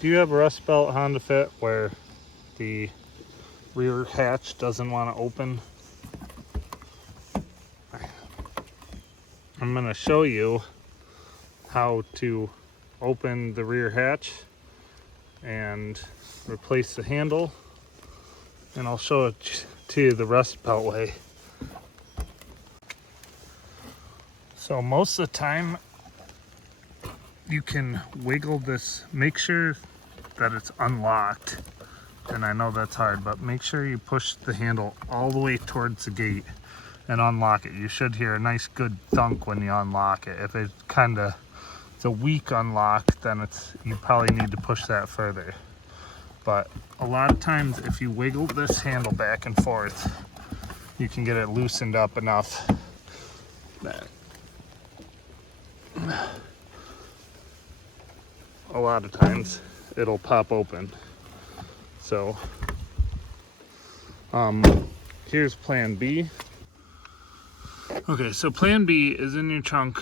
Do you have a Rust Belt Honda Fit where the rear hatch doesn't want to open? I'm going to show you how to open the rear hatch and replace the handle, and I'll show it to you the Rust Belt way. So most of the time you can wiggle this, make sure that it's unlocked, and I know that's hard, but make sure you push the handle all the way towards the gate and unlock it. You should hear a nice good thunk when you unlock it. If it's a weak unlock, then you probably need to push that further. But a lot of times if you wiggle this handle back and forth, you can get it loosened up enough that a lot of times it'll pop open. So here's plan B. Okay, so plan B is in your trunk.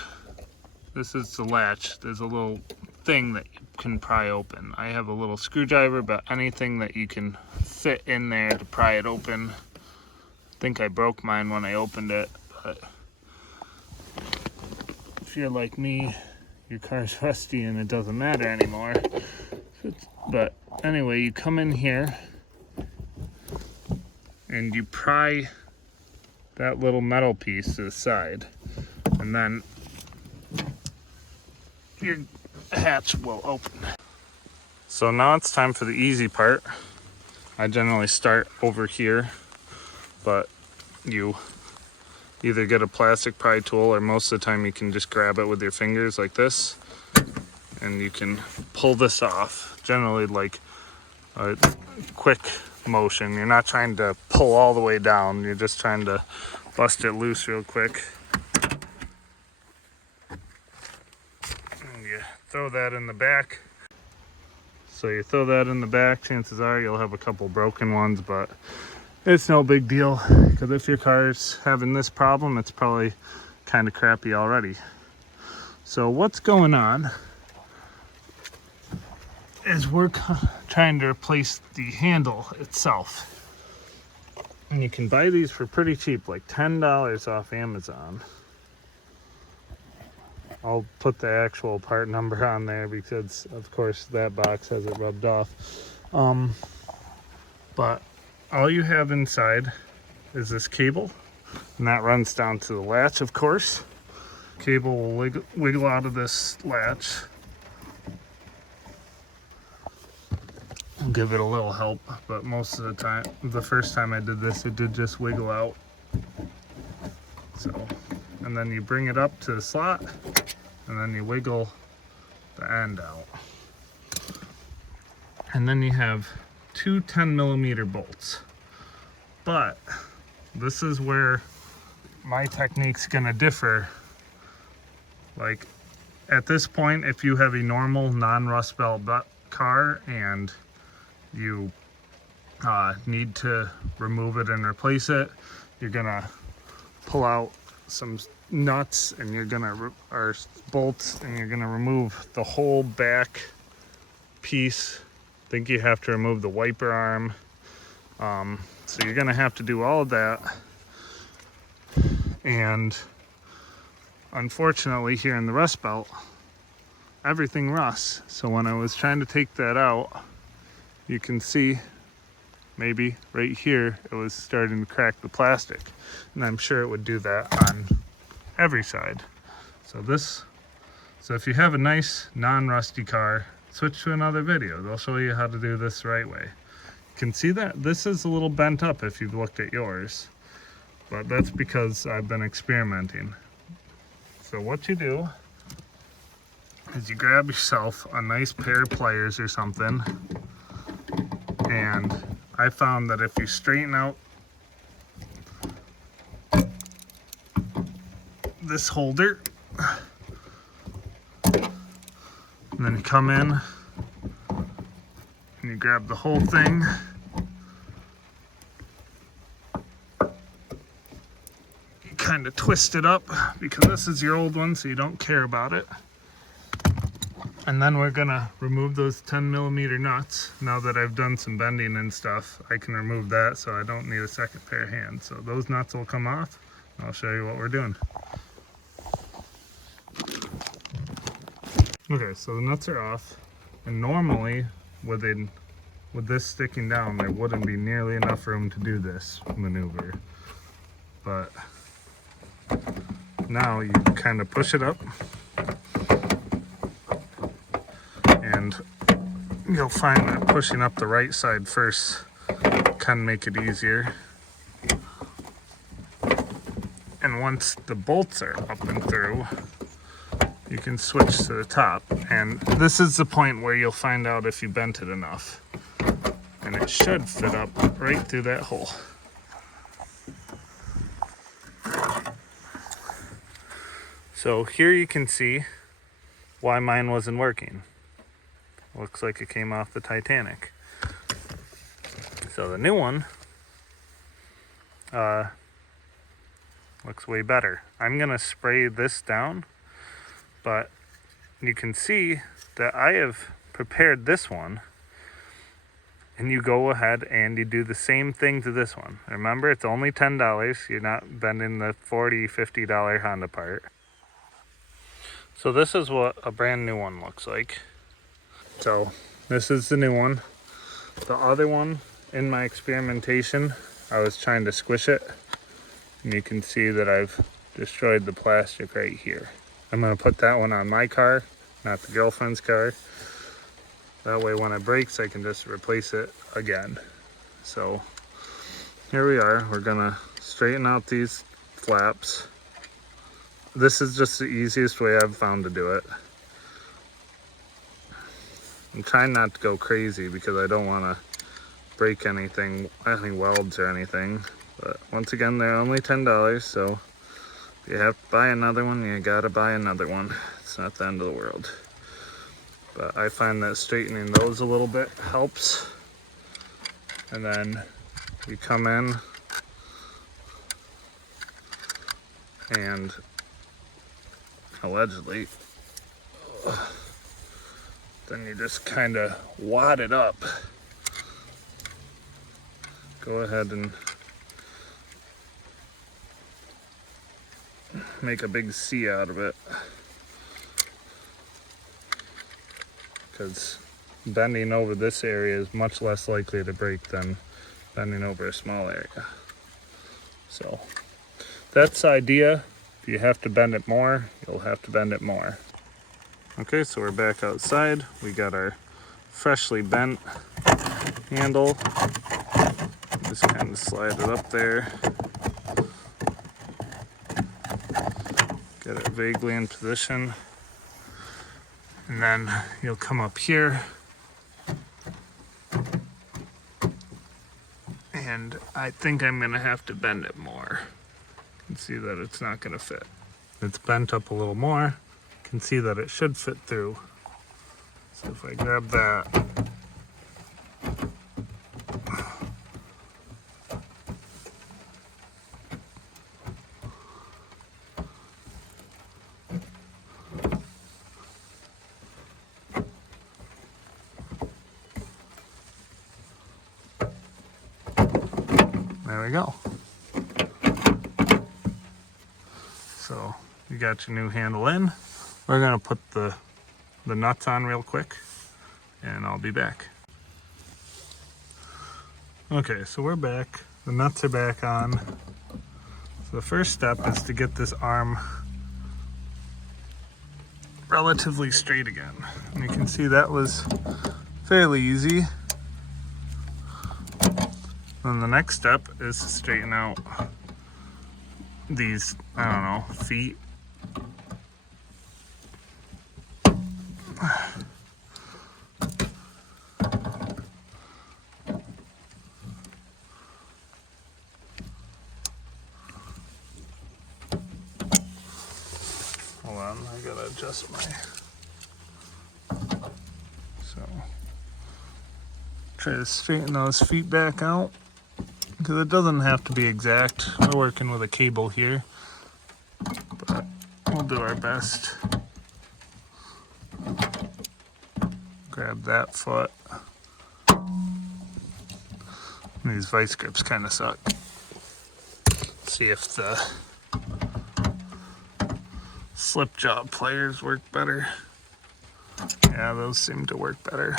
This is the latch. There's a little thing that you can pry open. I have a little screwdriver, but anything that you can fit in there to pry it open. I think I broke mine when I opened it, but if you're like me, your car's rusty and it doesn't matter anymore. But anyway, you come in here and you pry that little metal piece to the side, and then your hatch will open. So now it's time for the easy part. I generally start over here, but you either get a plastic pry tool, or most of the time you can just grab it with your fingers like this, and you can pull this off. Generally like a quick motion. You're not trying to pull all the way down, you're just trying to bust it loose real quick. And you throw that in the back. So you throw that in the back, chances are you'll have a couple broken ones, but it's no big deal, because if your car's having this problem, it's probably kind of crappy already. So what's going on is we're trying to replace the handle itself. And you can buy these for pretty cheap, like $10 off Amazon. I'll put the actual part number on there because, of course, that box has it rubbed off. But all you have inside is this cable, and that runs down to the latch, of course. Cable will wiggle out of this latch. I'll give it a little help, but most of the time, the first time I did this, it did just wiggle out. So, and then you bring it up to the slot, and then you wiggle the end out. And then you have two 10mm bolts. But this is where my technique's gonna differ. Like, at this point, if you have a normal non-Rust Belt car and you need to remove it and replace it, you're gonna pull out some nuts and or bolts, and you're gonna remove the whole back piece. I think you have to remove the wiper arm. So you're gonna have to do all of that. And unfortunately, here in the Rust Belt, everything rusts. So when I was trying to take that out, you can see maybe right here, it was starting to crack the plastic. And I'm sure it would do that on every side. So if you have a nice non-rusty car, switch to another video. They'll show you how to do this the right way. You can see that this is a little bent up if you've looked at yours, but that's because I've been experimenting. So what you do is you grab yourself a nice pair of pliers or something, and I found that if you straighten out this holder, and then you come in and you grab the whole thing, you kind of twist it up, because this is your old one, so you don't care about it. And then we're gonna remove those 10mm nuts. Now that I've done some bending and stuff, I can remove that so I don't need a second pair of hands. So those nuts will come off. I'll show you what we're doing. Okay, so the nuts are off. And normally with this sticking down, there wouldn't be nearly enough room to do this maneuver. But now you kind of push it up, and you'll find that pushing up the right side first can make it easier. And once the bolts are up and through, you can switch to the top. And this is the point where you'll find out if you bent it enough. And it should fit up right through that hole. So here you can see why mine wasn't working. Looks like it came off the Titanic. So the new one looks way better. I'm gonna spray this down, but you can see that I have prepared this one, and you go ahead and you do the same thing to this one. Remember, it's only $10. You're not bending the $40, $50 Honda part. So this is what a brand new one looks like. So this is the new one. The other one, in my experimentation, I was trying to squish it, and you can see that I've destroyed the plastic right here. I'm gonna put that one on my car, not the girlfriend's car. That way when it breaks, I can just replace it again. So here we are. We're gonna straighten out these flaps. This is just the easiest way I've found to do it. I'm trying not to go crazy because I don't want to break anything, any welds or anything. But once again, they're only $10, so if you have to buy another one, you gotta buy another one. It's not the end of the world. But I find that straightening those a little bit helps. And then you come in and allegedly, then you just kind of wad it up. Go ahead and make a big C out of it, because bending over this area is much less likely to break than bending over a small area. So that's the idea. If you have to bend it more, you'll have to bend it more. Okay, so we're back outside. We got our freshly bent handle. Just kind of slide it up there. Get it vaguely in position. And then you'll come up here. And I think I'm gonna have to bend it more. You can see that it's not gonna fit. It's bent up a little more. You can see that it should fit through. So if I grab that, there we go. So you got your new handle in. We're gonna put the nuts on real quick, and I'll be back. Okay, so we're back. The nuts are back on. So the first step is to get this arm relatively straight again. And you can see that was fairly easy. Then the next step is to straighten out these, I don't know, feet. Hold on, I gotta adjust my, so try to straighten those feet back out, because it doesn't have to be exact. We're working with a cable here, but we'll do our best. grab that foot. These vice grips kind of suck. See if the slip job pliers work better. Yeah, those seem to work better.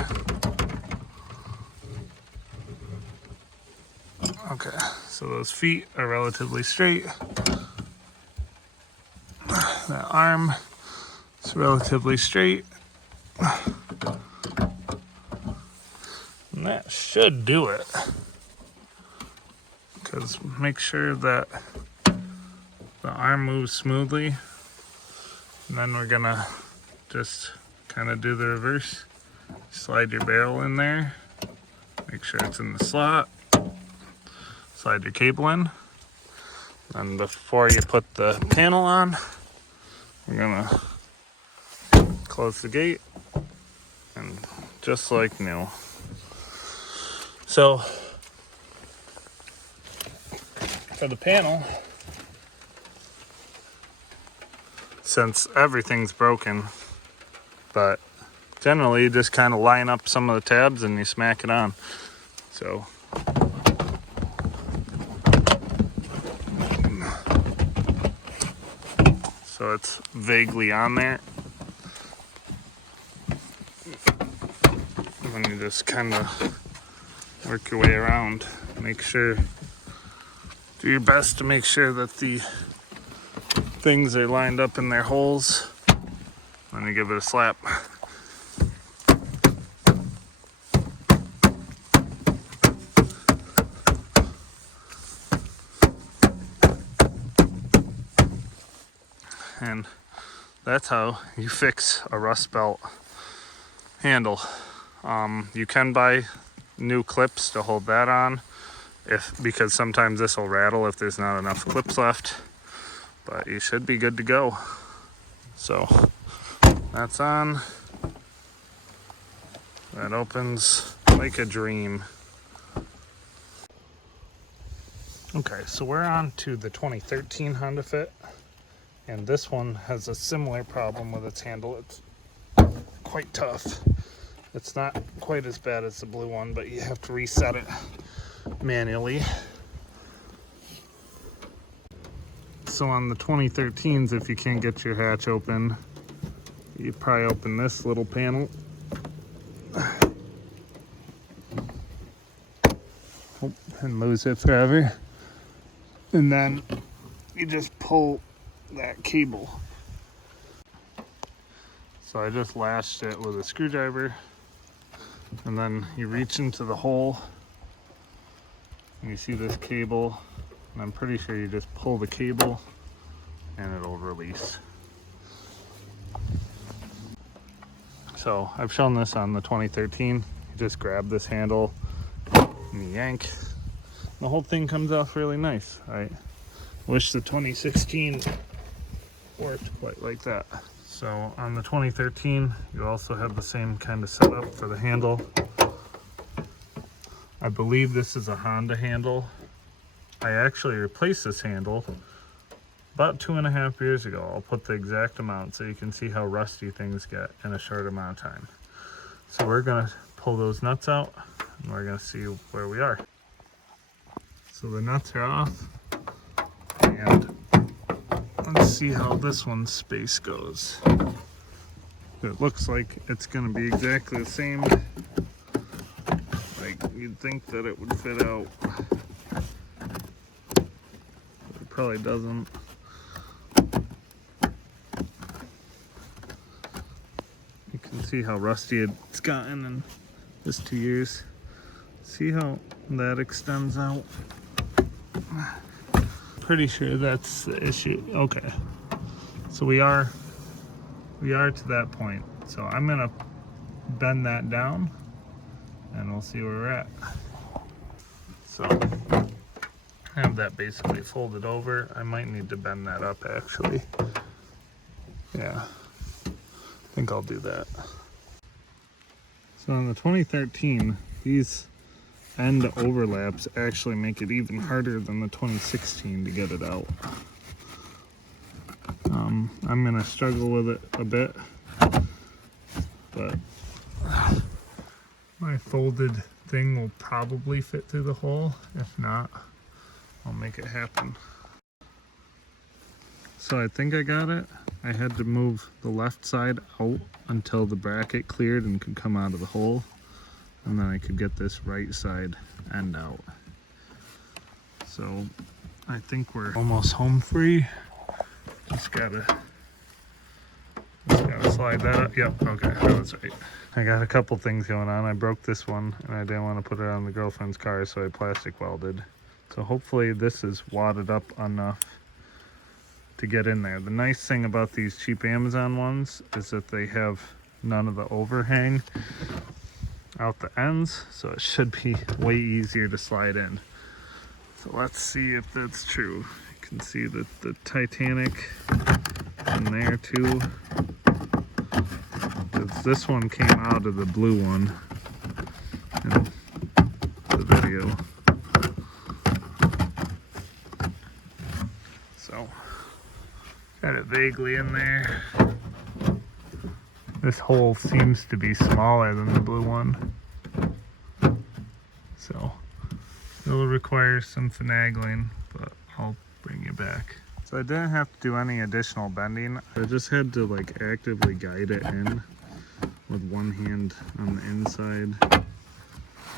Okay, so those feet are relatively straight. That arm is relatively straight. And that should do it. Because make sure that the arm moves smoothly. And then we're gonna just kind of do the reverse. Slide your barrel in there. Make sure it's in the slot. Slide your cable in. And before you put the panel on, we're gonna close the gate. And just like new. So, for the panel, since everything's broken, but generally you just kind of line up some of the tabs and you smack it on. So it's vaguely on there. And then you just kind of work your way around. Make sure, do your best to make sure that the things are lined up in their holes. Then you give it a slap. And that's how you fix a rust belt handle. You can buy new clips to hold that on, because sometimes this will rattle if there's not enough clips left, but you should be good to go. So that's on. That opens like a dream. Okay, so we're on to the 2013 Honda Fit, and this one has a similar problem with its handle. It's quite tough. It's not quite as bad as the blue one, but you have to reset it manually. So on the 2013s, if you can't get your hatch open, you probably open this little panel. And lose it forever. And then you just pull that cable. So I just lashed it with a screwdriver, and then you reach into the hole and you see this cable, and I'm pretty sure you just pull the cable and it'll release. So I've shown this on the 2013. You just grab this handle and you yank. The whole thing comes off really nice. I wish the 2016 worked quite like that. So on the 2013, you also have the same kind of setup for the handle. I believe this is a Honda handle. I actually replaced this handle about 2.5 years ago. I'll put the exact amount so you can see how rusty things get in a short amount of time. So we're gonna pull those nuts out and we're gonna see where we are. So the nuts are off, and let's see how this one's space goes. It looks like it's gonna be exactly the same. Like, you'd think that it would fit out. But it probably doesn't. You can see how rusty it's gotten in just 2 years. See how that extends out? Pretty sure that's the issue. Okay, so we are to that point. So I'm gonna bend that down and we'll see where we're at. So I have that basically folded over. I might need to bend that up actually. Yeah, I think I'll do that. So in the 2013, these end overlaps actually make it even harder than the 2016 to get it out. I'm gonna struggle with it a bit, but My folded thing will probably fit through the hole. If not, I'll make it happen. So I think I got it. I had to move the left side out until the bracket cleared and could come out of the hole. And then I could get this right side end out. So I think we're almost home free. Just gotta slide that up. Yep, okay, that was right. I got a couple things going on. I broke this one and I didn't want to put it on the girlfriend's car, so I plastic welded. So hopefully this is wadded up enough to get in there. The nice thing about these cheap Amazon ones is that they have none of the overhang out the ends, so it should be way easier to slide in. So let's see if that's true. You can see that the Titanic in there too. This one came out of the blue one in the video. So got it vaguely in there. This hole seems to be smaller than the blue one, so it'll require some finagling, but I'll bring you back. So I didn't have to do any additional bending. I just had to like actively guide it in with one hand on the inside.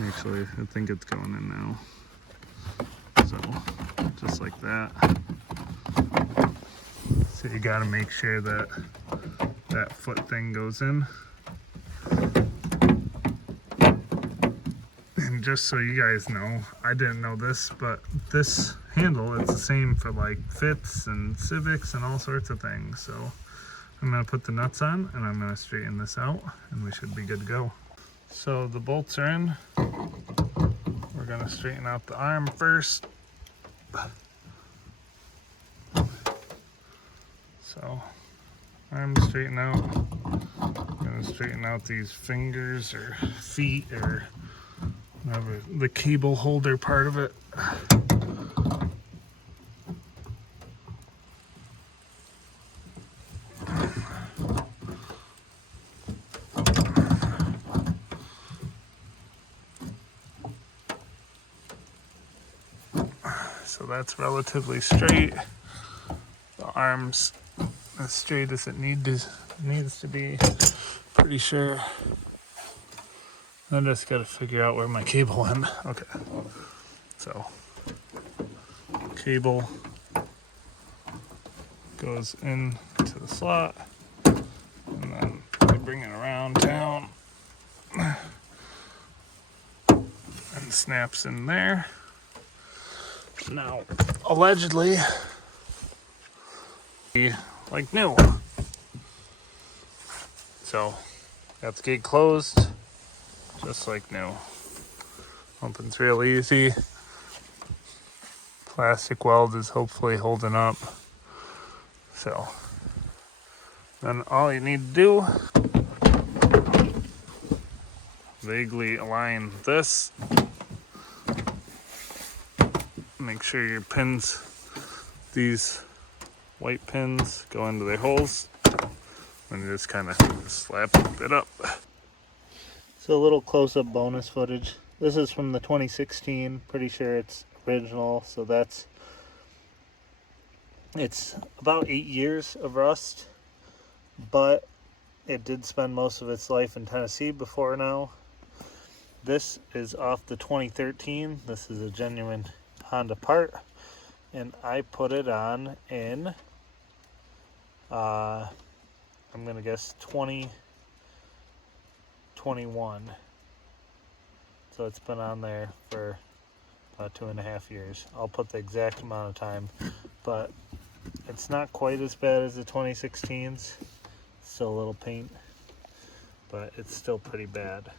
Actually, I think it's going in now. So just like that. So you gotta make sure that that foot thing goes in. And just so you guys know, I didn't know this, but this handle, it's the same for like Fits and Civics and all sorts of things. So I'm gonna put the nuts on and I'm gonna straighten this out and we should be good to go. So the bolts are in. We're gonna straighten out the arm first. So arm straighten out. I'm gonna straighten out these fingers or feet or whatever, the cable holder part of it. So that's relatively straight. The arm's as straight as it needs to be, pretty sure. I just gotta figure out where my cable went. Okay, so cable goes into the slot, and then I bring it around town and snaps in there. Now, allegedly, like new. So, got the gate closed, just like new. Opens real easy. Plastic weld is hopefully holding up. So, then all you need to do, vaguely align this. Make sure your pins, these white pins, go into their holes, and you just kind of slap it up. So a little close-up bonus footage. This is from the 2016, pretty sure it's original, so it's about 8 years of rust, but it did spend most of its life in Tennessee before now. This is off the 2013. This is a genuine Honda part, and I put it on in I'm gonna guess 2021. So it's been on there for about 2.5 years. I'll put the exact amount of time, but it's not quite as bad as the 2016s. Still a little paint, but it's still pretty bad.